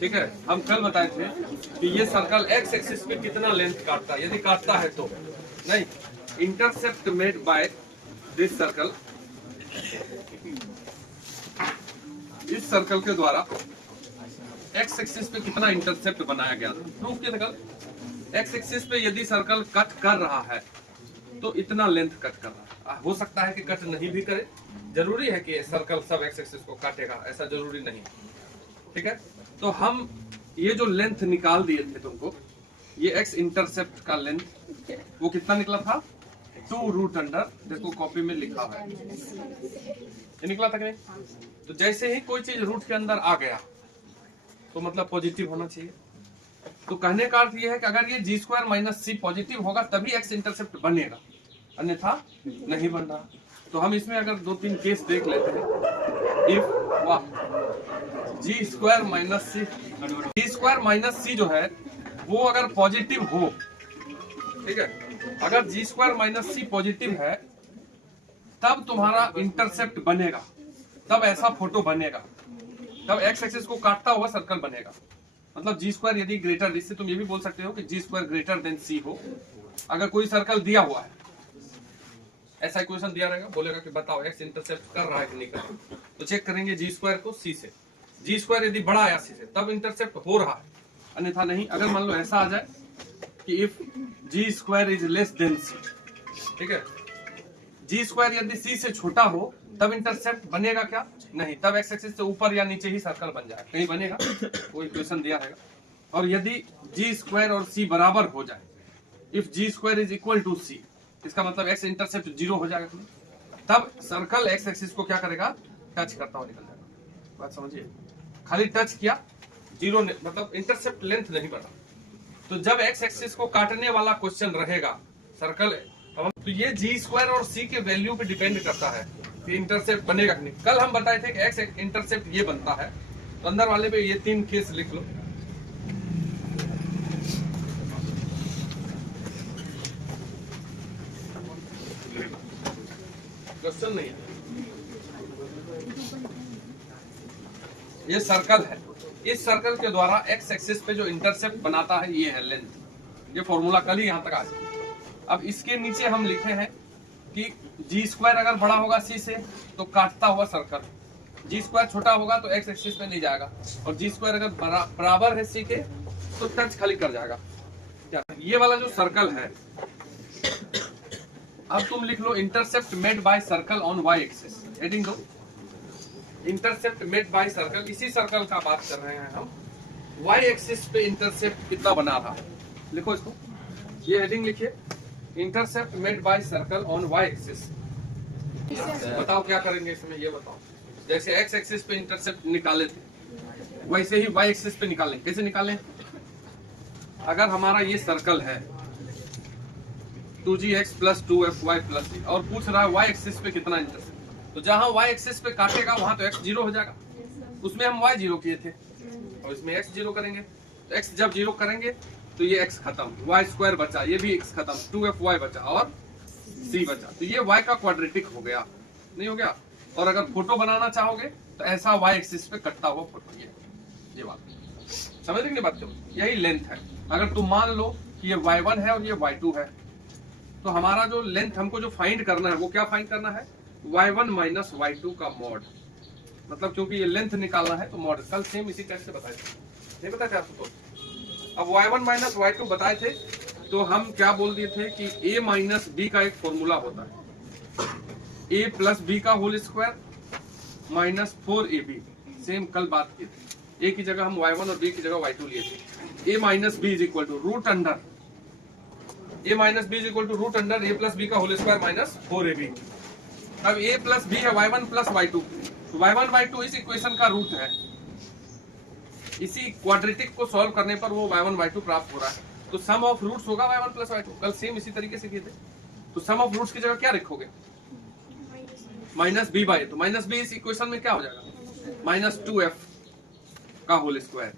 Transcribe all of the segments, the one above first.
ठीक है, हम कल बताए थे कि ये सर्कल एक्स एक्सिस पे कितना लेंथ काटता है, यदि काटता है तो नहीं, intercept made by this circle, इस सर्कल के द्वारा एक्स एक्सिस पे कितना इंटरसेप्ट बनाया गया था। प्रूफ के सर्कल एक्स एक्सिस पे यदि सर्कल कट कर रहा है तो इतना लेंथ कट कर रहा है। हो सकता है कि कट नहीं भी करे, जरूरी है कि सर्कल सब एक्स एक्सिस को काटेगा, ऐसा जरूरी नहीं। ठीक है, तो हम ये जो लेंथ निकाल दिए थे तुमको, ये एक्स इंटरसेप्ट का लेंथ वो कितना निकला था, 2√अंडर, देखो कॉपी में लिखा है, ये निकला था कि नहीं। तो जैसे ही कोई चीज रूट के अंदर आ गया तो मतलब पॉजिटिव होना चाहिए। तो कहने का अर्थ ये है कि अगर ये g² माइनस c पॉजिटिव होगा तभी एक्स इंटरसेप्ट बनेगा, अन्यथा नहीं बन रहा। तो हम इसमें अगर 2-3 केस देख लेते हैं। इफ वाह g² माइनस c जो है वो अगर पॉजिटिव हो, ठीक है, अगर g² माइनस c पॉजिटिव है तब तुम्हारा इंटरसेप्ट बनेगा, तब ऐसा फोटो बनेगा, तब एक्स एक्सिस को काटता हुआ सर्कल बनेगा। मतलब g² यदि ग्रेटर, इससे तुम ये भी बोल सकते हो कि g² ग्रेटर देन c हो। अगर कोई सर्कल दिया हुआ है, ऐसा इक्वेशन दिया रहेगा, बोलेगा कि बताओ एक्स इंटरसेप्ट कर रहा है कि नहीं कर रहा, तो चेक करेंगे g² को c से, g² यदि बड़ा आया c से तब इंटरसेप्ट हो रहा है, अन्यथा नहीं। अगर मान लो ऐसा आ जाए कि if g² is less than c, ठीक है, g² यदि c से छोटा हो तब इंटरसेप्ट बनेगा क्या, नहीं, तब एक्स एक्सिस से ऊपर या नीचे ही सर्कल बन जाएगा, कहीं बनेगा, वो इक्वेशन दिया रहेगा। और यदि g² और c बराबर हो जाए, if g² is equal to c, इसका मतलब एक्स इंटरसेप्ट 0 हो जाएगा, तब सर्कल एक्स एक्सिस को क्या करेगा, टच करता हुआ निकल जाएगा। बात समझिए, खाली टच किया, 0 मतलब इंटरसेप्ट लेंथ नहीं बढ़ा। तो जब एक्स एक्सिस को काटने वाला क्वेश्चन रहेगा सर्कल, तो ये g² और c के वैल्यू पे डिपेंड करता है कि इंटरसेप्ट बनेगा कि नहीं। कल हम बताए थे कि एक्स इंटरसेप्ट ये बनता है, तो अंदर वाले पे ये 3 केस लिख लो। क्वेश्चन नहीं है, ये सर्कल है, इस सर्कल के द्वारा एक्स एक्सिस पे जो इंटरसेप्ट बनाता है ये है लेंथ। ये फॉर्मूला कल ही यहां तक आ जाए। अब इसके नीचे हम लिखे हैं कि g² अगर बड़ा होगा c से तो काटता हुआ सर्कल, g² छोटा होगा तो एक्स एक्सिस पे नहीं जाएगा, और g² अगर बराबर है c के तो टच खाली कर जाएगा। क्या ये वाला जो सर्कल है, अब तुम लिख लो intercept made by circle on y axis, heading दो, इंटरसेप्ट मेड बाय सर्कल, इसी सर्कल का बात कर रहे हैं हम। y एक्सिस पे इंटरसेप्ट कितना बना रहा है, लिखो इसको, ये हेडिंग लिखिए, intercept made by circle on y axis. बताओ क्या करेंगे इसमें, ये बताओ। जैसे x एक्सिस पे इंटरसेप्ट निकाले थे वैसे ही y एक्सिस पे निकालें। कैसे निकालें, अगर हमारा ये सर्कल है 2gx plus 2fy plus c और पूछ रहा है y एक्सिस पे कितना इंटरसेप्ट, तो जहां y एक्सिस पे काटेगा वहां तो x 0 हो जाएगा, उसमें हम y 0 किए थे और इसमें x 0 करेंगे, तो x जब 0 करेंगे तो ये x खत्म, y² बचा, ये भी x खत्म, 2fy बचा और c बचा, तो ये y का क्वाड्रेटिक हो गया, नहीं हो गया। और अगर फोटो बनाना चाहोगे तो ऐसा y एक्सिस पे कटता हुआ फोटो, ये बात समझ रहे बात, क्यों, यही लेंथ है। अगर तुम मान लो कि ये y1 है और ये y2 है, तो हमारा जो लेंथ हमको जो फाइंड करना है वो क्या फाइंड करना है, y1 माइनस y2 का मॉड, मतलब क्योंकि ये लेंथ निकालना है तो मॉड। कल सेम इसी टाइप से बताए थे, नहीं बताए थे आपको। अब y1 माइनस y2 बताए थे तो हम क्या बोल दिए थे कि a माइनस b का एक फॉर्मूला होता है, a प्लस b का whole square minus 4ab, same कल बात की थी। a की जगह हम y1 और b की जगह y2 लिए थे। a minus b is equal to root under, a minus b is equal to root under a plus b का होल स्क्वायर माइनस 4ab। अब a प्लस b है y1 plus y2, y1 y2 इस equation का root है, इसी quadratic को solve करने पर वो y1 y2 प्राप्त हो रहा है, तो सम ऑफ रूट्स होगा y1 प्लस y2। कल सेम इसी तरीके से किए थे। तो सम ऑफ रूट्स की जगह क्या लिखोगे, माइनस b बाय, तो माइनस b इस इक्वेशन में क्या हो जाएगा, माइनस 2f का होल स्क्वायर,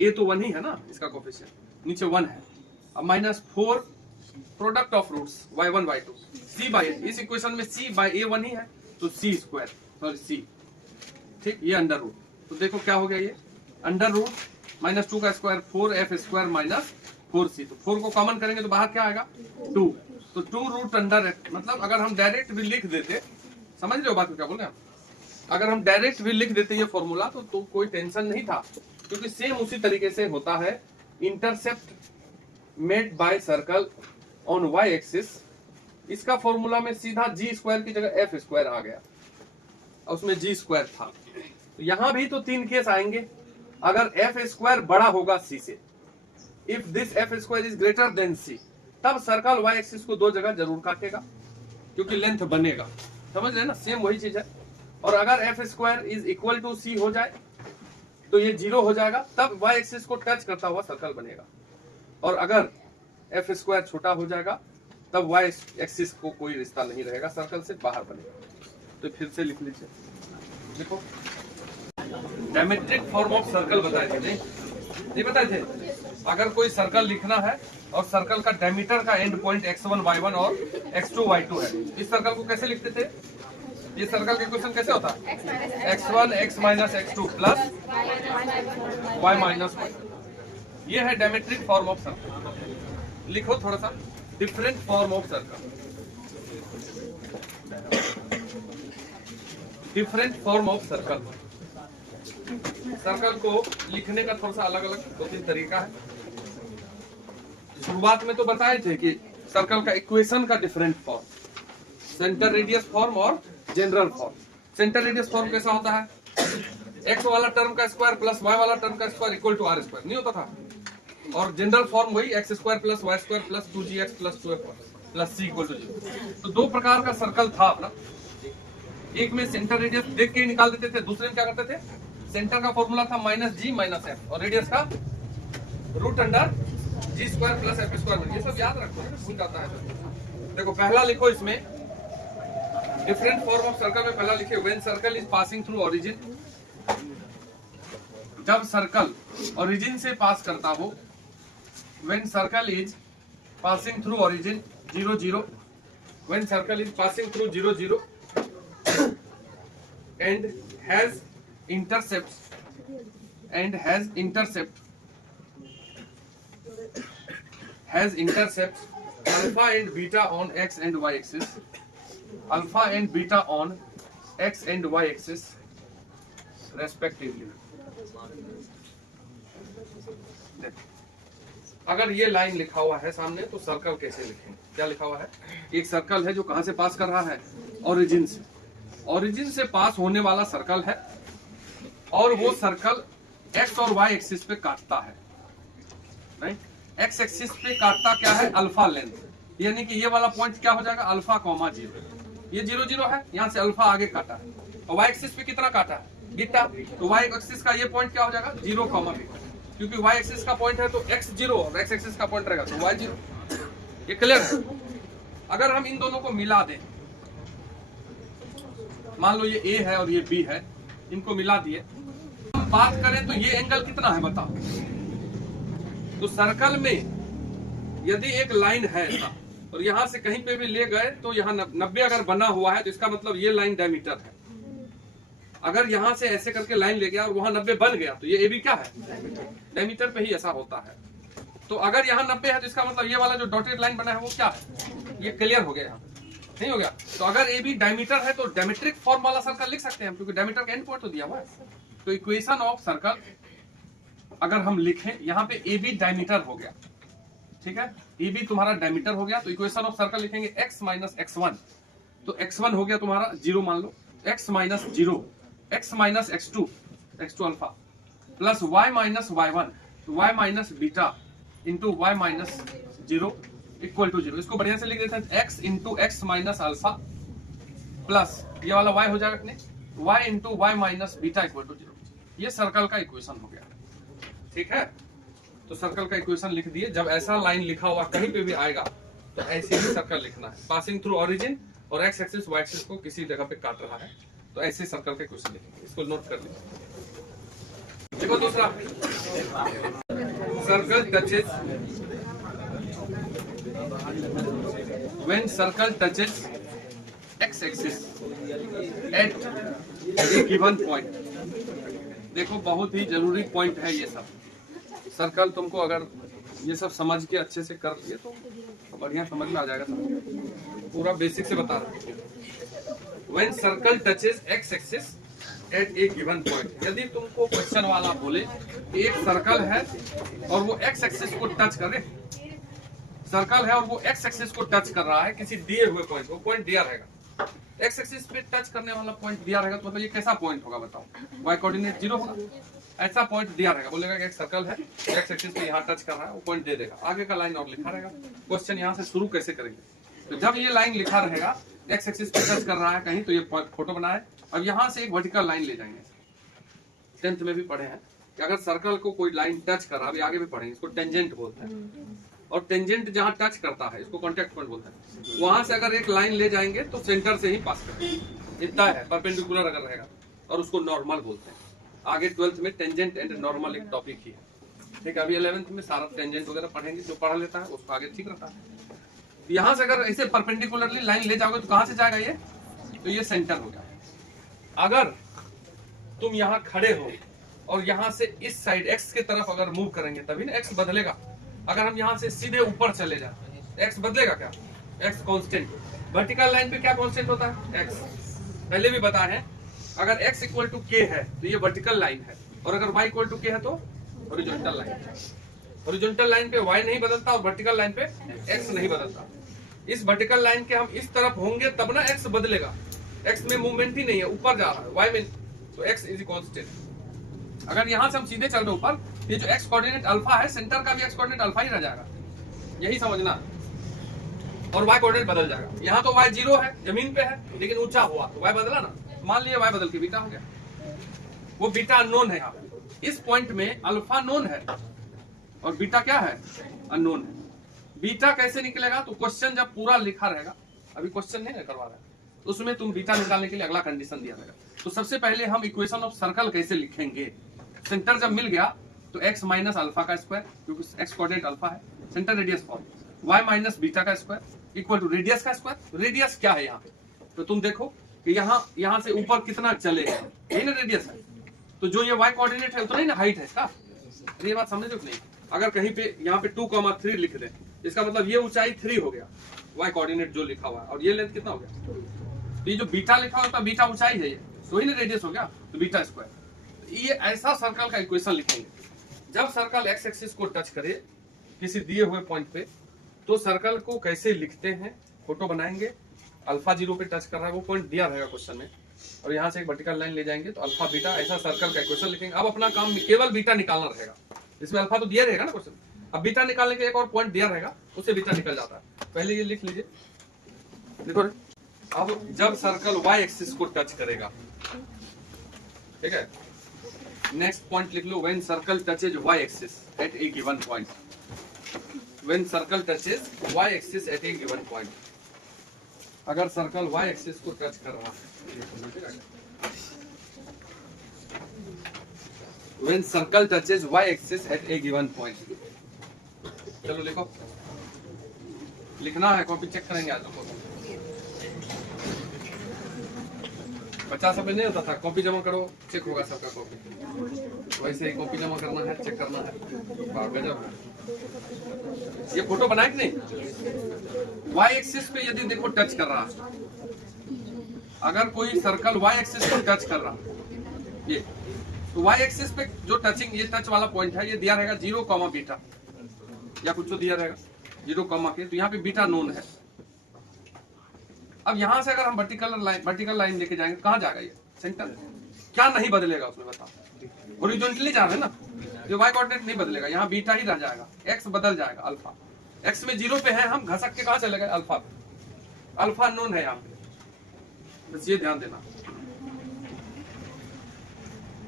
a तो 1 ही है ना, इसका कोफिशिएंट नीचे 1 है, अब minus 4 product of roots y1 y2, c by, इस इक्वेशन में c बाय a 1 ही है तो c स्क्वायर, सॉरी c, ठीक, ये अंडर रूट। तो देखो क्या हो गया, ये अंडर रूट -2 का square 4f square minus 4c। तो 4 को कॉमन करेंगे तो बाहर क्या आएगा 2। तो 2 रूट अंडर f, मतलब अगर हम डायरेक्ट भी लिख देते, समझ रहे हो बात को क्या बोल रहे हैं, अगर हम डायरेक्ट भी लिख देते ये फॉर्मूला तो कोई टेंशन नहीं था, क्योंकि सेम उसी तरीके से होता है। Intercept made by circle on y axis, इसका फॉर्मूला में सीधा g स्क्वायर की जगह f स्क्वायर आ गया, उसमें g स्क्वायर था। तो यहां भी तो 3 केस आएंगे। अगर f स्क्वायर बड़ा होगा c से, if this f square is greater than c, तब सर्कल y एक्सिस को 2 जगह जरूर काटेगा, क्योंकि लेंथ बनेगा। समझ रहे ना, सेम वही चीज है। और अगर f square is equal to c हो जाए तो ये 0 हो जाएगा, तब y एक्सिस को टच करता हुआ सर्कल बनेगा। और अगर f स्क्वायर छोटा हो जाएगा तब y एक्सिस को कोई रिश्ता नहीं रहेगा, सर्कल से बाहर बनेगा। तो फिर से लिख लीजिए, देखो डायमेट्रिक फॉर्म ऑफ सर्कल बताए थे, नहीं बताए थे। अगर कोई सर्कल लिखना है और सर्कल का डायमीटर का एंड पॉइंट x1 y1 और x2 y2 है, इस सर्कल को कैसे लिखते थे? ये सर्कल का क्वेश्चन कैसे होता है? x1 x minus x2 plus y minus y। ये है डायमेट्रिक फॉर्म ऑफ सर्कल। लिखो थोड़ा सा, different form of circle. Different form of circle, circle को लिखने का थोड़ा सा अलग अलग 2-3 तरीका है। शुरुआत में तो बताए थे कि सर्कल का इक्वेशन का different form, centre radius form और general form. Centre radius form कैसा होता है? x वाला टर्म का स्क्वायर प्लस y वाला टर्म का square equal to r square, नहीं होता था? और जनरल फॉर्म वही x square plus y square plus 2gx plus 2f plus c equal to 0। तो 2 प्रकार का सर्कल था अपना। एक में सेंटर रेडियस देख के निकाल देते थे, दूसरे में क्या करते थे? सेंटर का फॉर्मूला था -g माइनस f और रेडियस का root under g square plus f square. ये सब याद रखो, भूल जाता है। देखो पहला लिखो इसमें डिफरेंट फॉर्म ऑफ सर्कल में पहला लिखे when circle is passing through origin. जब सर्कल ओरिजिन से पास करता हो, when circle is passing through origin 0 0, when circle is passing through 0 0 and has intercepts alpha and beta on x and y axis, alpha and beta on x and y axis respectively। अगर ये line लिखा हुआ है सामने तो circle कैसे लिखेंगे? क्या लिखा हुआ है? एक सर्कल है जो कहां से पास कर रहा है? ओरिजिन से। ओरिजिन से पास होने वाला सर्कल है और वो सर्कल x और y एक्सिस पे काटता है, नहीं? x एक्सिस पे काटता क्या है? अल्फा लेंथ, यानी कि ये वाला पॉइंट क्या हो जाएगा? Alpha comma 0। ये 0 0 है, यहाँ से अल्फा आगे काटा है। और y एक्सिस पे कितना काटा है? बीटा। तो y एक्सिस का ये पॉइंट क्या हो जाएगा? 0 कॉमा बीटा, क्योंकि y एक्सिस का पॉइंट है तो x 0 और x एक्सिस का पॉइंट रहेगा तो y 0। ये क्लियर है? अगर हम इन दोनों को मिला दें, मान लो ये A है और ये B है, इनको मिला दिए, हम बात करें तो ये एंगल कितना है बताओ? तो सर्कल में यदि एक लाइन है ऐसा और यहां से कहीं पे भी ले गए तो यहाँ 90 अगर बना हुआ है तो इसका मतलब ये लाइन डायमीटर है। अगर यहां से ऐसे करके लाइन ले गया और वहां 90 बन गया तो ये AB क्या है? डायमीटर पे ही ऐसा होता है। तो अगर यहाँ 90 है तो इसका मतलब ये वाला जो डॉटेड लाइन बना है वो क्या है? ये क्लियर हो गया, यहाँ नहीं हो गया? तो अगर AB डायमीटर है तो डायमेट्रिक फॉर्म वाला सर्कल लिख सकते हैं, क्योंकि डायमीटर का एंड पॉइंट तो दिया हुआ है। तो इक्वेशन ऑफ सर्कल अगर हम लिखें, यहाँ पे AB डायमीटर हो गया, ठीक है? AB तुम्हारा डायमीटर हो गया, तो इक्वेशन ऑफ सर्कल लिखेंगे x माइनस x1। तो x1 हो गया तुम्हारा 0 मान लो, x minus 0, x minus x2 alpha plus y minus y1, तो y minus beta into y minus 0 equal to 0। इसको बढ़िया से लिख देते हैं x into x minus alpha plus ये वाला y हो जाएगा अपने y into y minus beta equal to 0। ये सर्कल का इक्वेशन हो गया, ठीक है? तो सर्कल का इक्वेशन लिख दिए। जब ऐसा लाइन लिखा हुआ कहीं पे भी आएगा तो ऐसे ही सर्कल लिखना है, पासिंग थ्रू ओरिजिन और x एक्सिस y एक्सिस को किसी जगह पे काट रहा है, तो ऐसे सर्कल का इक्वेशन लिखेंगे। इसको नोट कर लीजिए। देखो दूसरा, circle touches, when circle touches x axis at a given point। देखो बहुत ही जरूरी पॉइंट है ये सब। सर्कल तुमको अगर ये सब समझ के अच्छे से कर लिए तो बढ़िया समझ में आ जाएगा। पूरा बेसिक से बता रहा हूँ। When circle touches x axis at a given point, यदि तुमको क्वेश्चन वाला बोले कि एक सर्कल है और वो एक्स एक्सिस को टच करे, सर्कल है और वो एक्स एक्सिस को टच कर रहा है किसी दिए हुए पॉइंट, वो पॉइंट दिया रहेगा, एक्स एक्सिस पे टच करने वाला पॉइंट दिया रहेगा, तो मतलब ये कैसा पॉइंट होगा बताओ? वाई कोऑर्डिनेट 0 होगा। ऐसा पॉइंट दिया रहेगा, बोलेगा कि एक सर्कल है एक्स एक्सिस पे यहाँ टच कर रहा है, वो पॉइंट दे देगा। आगे का लाइन और लिखा रहेगा। क्वेश्चन यहाँ से शुरू कैसे करेंगे? तो जब ये लाइन लिखा रहेगा एक्स एक्सिस पे टच कर रहा है कहीं, तो ये फोटो बनाए। अब यहाँ से एक वर्टिकल लाइन ले जाएंगे। 10th में भी पढ़े हैं कि अगर सर्कल को कोई लाइन टच कर रहा है, अभी आगे भी पढ़ेंगे, इसको टेंजेंट बोलते हैं। और टेंजेंट जहाँ टच करता है इसको कॉन्टेक्ट पॉइंट बोलते हैं। वहां से अगर एक लाइन ले जाएंगे तो सेंटर से ही पास करेंगे, इतना है परपेंडिकुलर अगर रहेगा, और उसको नॉर्मल बोलते हैं। आगे 12th में टेंजेंट एंड नॉर्मल एक टॉपिक ही है, ठीक है। अभी 11th में सारा टेंजेंट वगैरह पढ़ेंगे, जो पढ़ लेता है उसको आगे ठीक रहता है। यहाँ से अगर ऐसे परपेंडिकुलरली लाइन ले जाओगे तो कहाँ से जाएगा ये? तो ये सेंटर हो गया। अगर तुम यहाँ खड़े हो और यहाँ से इस साइड एक्स की तरफ अगर मूव करेंगे तभी ना एक्स बदलेगा। अगर हम यहाँ से सीधे ऊपर चले जाए एक्स बदलेगा क्या? X constant. वर्टिकल लाइन पे क्या कांस्टेंट होता है? एक्स। पहले भी बताया है, अगर x इक्वल टू के है तो ये वर्टिकल लाइन है, और अगर y इक्वल टू के है तो हॉरिजॉन्टल लाइन है। हॉरिजॉन्टल लाइन पे y नहीं बदलता और वर्टिकल लाइन पे x नहीं बदलता। इस वर्टिकल लाइन के हम इस तरफ होंगे तब ना x बदलेगा। x में मूवमेंट ही नहीं है, ऊपर जा रहा है, y में तो x इज कांस्टेंट। अगर यहाँ से हम सीधे चल रहे ऊपर, ये जो x कोऑर्डिनेट अल्फा है, सेंटर का भी x कोऑर्डिनेट अल्फा ही रह जाएगा, यही समझना। और y कोऑर्डिनेट बदल जाएगा। यहाँ तो y 0 है, जमीन पे है, लेकिन ऊंचा हुआ तो y बदला ना। मान लिया y बदल के बीटा हो गया, वो बीटा अननोन है। यहाँ पे इस पॉइंट में अल्फा नोन है और बीटा क्या है? अननोन है। बीटा कैसे निकलेगा? तो क्वेश्चन जब पूरा लिखा रहेगा, अभी क्वेश्चन नहीं करवा रहा है, तो उसमें तुम बीटा निकालने के लिए अगला कंडीशन दिया रहेगा। तो सबसे पहले हम इक्वेशन ऑफ सर्कल कैसे लिखेंगे? सेंटर जब मिल गया तो x माइनस अल्फा का स्क्वायर, क्योंकि x कोऑर्डिनेट अल्फा है, centre radius form, y minus beta का स्क्वायर इक्वल टू रेडियस का स्क्वायर। रेडियस क्या है यहाँ पे? तो तुम देखो कि यहाँ से ऊपर कितना चलेगा, यही ना रेडियस है। तो जो ये y कोऑर्डिनेट है उतना ही ना हाइट है इसका। ये बात समझे कि नहीं? अगर कहीं पे यहाँ पे 2,3 लिख दे, इसका मतलब ये ऊंचाई 3 हो गया, y कोऑर्डिनेट जो लिखा हुआ है, और ये लेंथ कितना हो गया? तो ये जो बीटा लिखा हुआ है बीटा ऊंचाई है, ये तो ही ना रेडियस हो गया, तो बीटा स्क्वायर। ये ऐसा सर्कल का इक्वेशन लिखेंगे। जब सर्कल एक्स एक्सिस को टच करे किसी दिए हुए पॉइंट पे, तो सर्कल को कैसे लिखते हैं? फोटो बनाएंगे। अल्फा 0 पे टच कर रहा है, वो पॉइंट दिया रहेगा क्वेश्चन में, और यहाँ से एक वर्टिकल लाइन ले जाएंगे तो अल्फा बीटा, ऐसा सर्कल का इक्वेशन लिखेंगे। अब अपना काम केवल बीटा निकालना रहेगा। इसमें अल्फा तो दिया रहेगा ना क्वेश्चन, अब बीटा निकालने के एक और पॉइंट दिया रहेगा, उससे बीटा निकल जाता है। पहले ये लिख लीजिए, देखो। अब जब सर्कल y एक्सिस को टच करेगा, ठीक है, नेक्स्ट पॉइंट लिख लो, when circle touches y axis at a given point. When circle touches y axis at a given point, अगर सर्कल y एक्सिस को टच कर रहा है, when circle touches y axis at a given point. चलो लिखो, लिखना है, copy check करेंगे आज लोगों को। 50 रुपए नहीं होता था, कॉपी जमा करो चेक होगा सबका कॉपी। वैसे ही कॉपी जमा करना है, चेक करना है। गजब है। ये फोटो बनाए कि नहीं? y एक्सिस पे यदि देखो टच कर रहा है, अगर कोई सर्कल y एक्सिस को टच कर रहा है, ये तो y एक्सिस पे जो टचिंग, ये टच वाला पॉइंट है, ये दिया रहेगा 0, बीटा या कुछ तो दिया रहेगा 0, के, तो यहाँ पे बीटा नोन है। अब यहाँ से अगर हम वर्टिकल लाइन लेके जाएंगे, कहाँ जाएगा ये? सेंटर। क्या नहीं बदलेगा उसमें बताओ? हॉरिजॉन्टली जा रहे हैं ना, जो y कोऑर्डिनेट नहीं बदलेगा, यहाँ बीटा ही रह जाएगा, x बदल जाएगा अल्फा। x में 0 पे है, हम घसक के कहाँ चले गए? अल्फा पे। अल्फा नोन है यहाँ पे, बस ये ध्यान देना,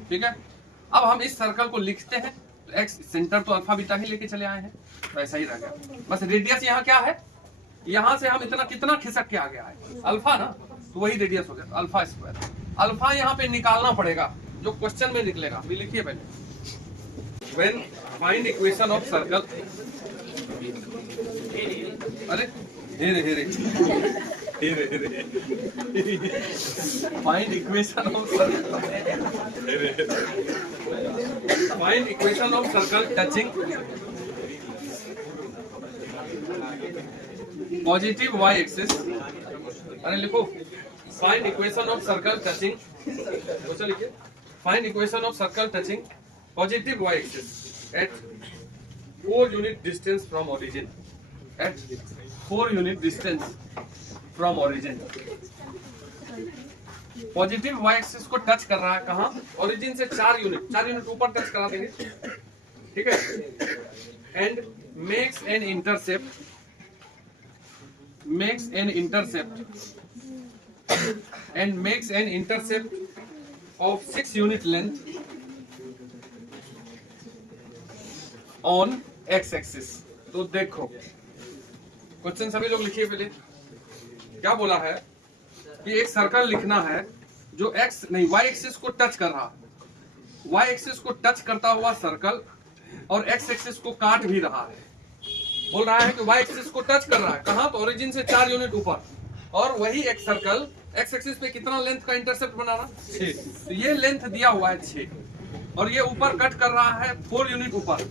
ठीक है। अब हम इस सर्कल को लिखते हैं, तो x सेंटर तो अल्फा बीटा ही लेके चले आए हैं, तो ऐसा ही रह गया। बस रेडियस यहाँ क्या है? यहाँ से हम इतना कितना खिसक के आ गया है? अल्फा ना, तो वही रेडियस हो गया, तो अल्फा स्क्वायर। अल्फा यहाँ पे निकालना पड़ेगा, जो क्वेश्चन में निकलेगा। अभी लिखिए पहले, when find equation of circle, अरे धीरे धीरे find equation of circle, find equation of circle touching positive y axis. अरे लिखो, find equation of circle touching, question लिखिए, find equation of circle touching positive y axis at 4 unit distance from origin, at 4 unit distance from origin. Positive y axis को touch कर रहा है कहां? Origin से 4 unit ऊपर टच करा देंगे, ठीक है। And makes an intercept of 6 unit length on x axis। तो देखो क्वेश्चन सभी लोग लिखिए। पहले क्या बोला है कि एक सर्कल लिखना है जो y एक्सिस को टच कर रहा है, y एक्सिस को टच करता हुआ सर्कल और x एक्सिस को काट भी रहा है। बोल रहा है कि y एक्सिस को टच कर रहा है कहां? तो ओरिजिन से 4 यूनिट ऊपर, और वही एक सर्कल x एक्सिस पे कितना लेंथ का इंटरसेप्ट बना रहा? 6। तो ये लेंथ दिया हुआ है 6, और ये ऊपर कट कर रहा है 4 यूनिट ऊपर।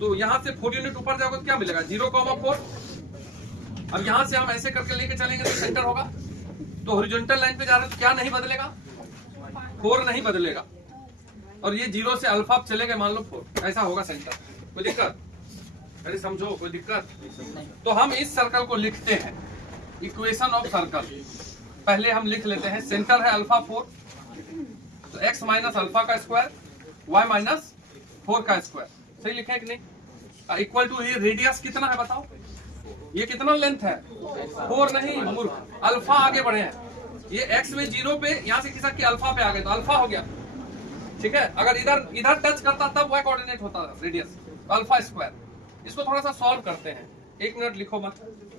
तो यहाँ से 4 यूनिट ऊपर जाओगे तो क्या मिलेगा? 0,4। अब यहाँ से हम ऐसे करके लेके चलेंगे तो सेंटर होगा। तो हॉरिजॉन्टल लाइन पे जा रहे हैं तो क्या नहीं बदलेगा? 4 नहीं बदलेगा, और ये 0 से अल्फा चलेगा, मान लो 4, ऐसा होगा सेंटर। कोई दिक्कत? अरे समझो, कोई दिक्कत? तो हम इस सर्कल को लिखते हैं इक्वेशन ऑफ सर्कल। पहले हम लिख लेते हैं, सेंटर है अल्फा 4, तो x माइनस अल्फा का स्क्वायर, y माइनस 4 का स्क्वायर। सही लिखे कि नहीं? इक्वल टू ये रेडियस कितना है बताओ? ये कितना लेंथ है? 4 नहीं मूर्ख, अल्फा आगे बढ़े हैं। ये x में 0 पे यहाँ से खिसक के अल्फा पे आ गए तो अल्फा हो गया, ठीक है। अगर इधर टच करता तब y कोऑर्डिनेट होता रेडियस, तो अल्फा स्क्वायर। इसको थोड़ा सा सॉल्व करते हैं, 1 मिनट लिखो मत,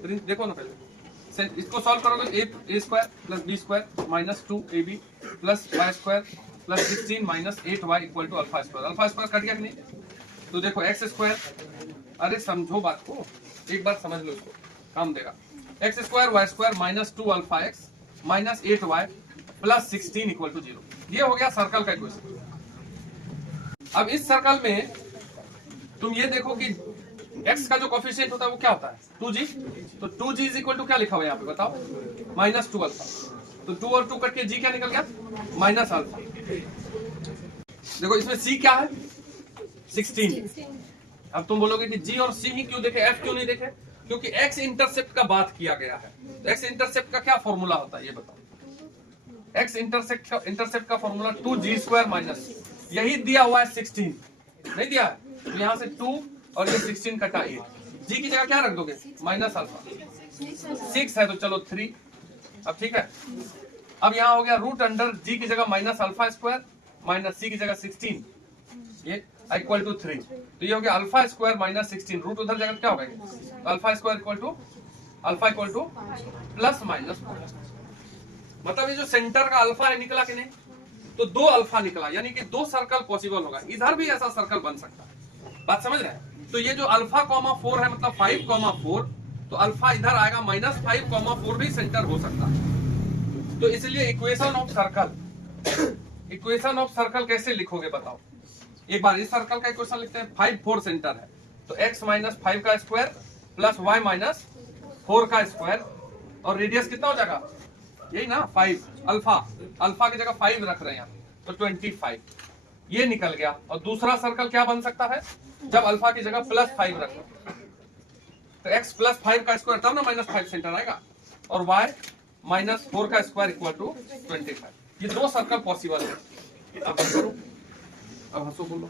देखो ना पहले इसको सॉल्व करोगे। a square plus b square minus 2ab plus y square plus 16 minus 8y equal to alpha square. Alpha square cut गया कि नहीं? तो देखो x स्क्वायर, अरे समझो बात को, एक बार समझ लो, इसको काम देगा। x square y square minus 2 alpha x minus 8y plus 16 equal to 0। ये हो गया सर्कल का इक्वेशन। अब इस सर्कल में तुम ये देखो कि x का जो कोफिशिएंट होता है वो क्या होता है? 2g। तो 2g इज इक्वल टू क्या लिखा हुआ है यहाँ पे बताओ? Minus 2 alpha. तो 2 और 2 कट के g क्या निकल गया? Minus alpha. देखो इसमें c क्या है? 16। अब तुम बोलोगे कि g और c ही क्यों देखे, f क्यों नहीं देखे? क्योंकि x इंटरसेप्ट का बात किया गया है। तो x इंटरसेप्ट का क्या फॉर्मूला होता है ये बताओ? x इंटरसेप्ट का फॉर्मूला 2g स्क्वायर माइनस, यही दिया हुआ है 16, नहीं दिया है? तो यहाँ से 2 और ये 16 कटा 8, g की जगह क्या रख दोगे? Minus alpha. 6 है तो चलो 3। अब ठीक है, अब यहाँ हो गया रूट अंडर g की जगह minus alpha square minus c की जगह 16, ये इक्वल टू 3। तो ये हो गया अल्फा स्क्वायर माइनस 16, रूट उधर जगह क्या होगा? तो alpha square equal two plus minus 4। मतलब ये जो सेंटर का अल्फा है निकला कि नहीं? तो 2 अल्फा निकला, यानी कि 2 सर्कल पॉसिबल होगा। इधर भी ऐसा सर्कल बन सकता है, बात समझ रहे हैं? तो ये जो अल्फा कॉमा 4 है, मतलब 5 कॉमा 4, तो अल्फा इधर आएगा, माइनस 5 कॉमा 4 भी सेंटर हो सकता है। तो इसलिए इक्वेशन ऑफ सर्कल कैसे लिखोगे बताओ? एक बार इस सर्कल का इक्वेशन लिखते हैं। 5 4 सेंटर है, तो x माइनस 5 का स्क्वायर प्लस y माइनस 4 का स्क्वायर, और रेडियस कितना हो जाएगा? यही ना 5, अल्फा की जगह 5 रख रहे हैं, तो 25 ये निकल गया। और दूसरा सर्कल क्या बन सकता है? जब अल्फा की जगह प्लस 5 रखो, तो x प्लस 5 का स्क्वायर तब ना माइनस 5 सेंटर आएगा, और y माइनस 4 का स्क्वायर इक्वल टू 25। ये 2 सर्कल पॉसिबल है। अब हंसो बोलो।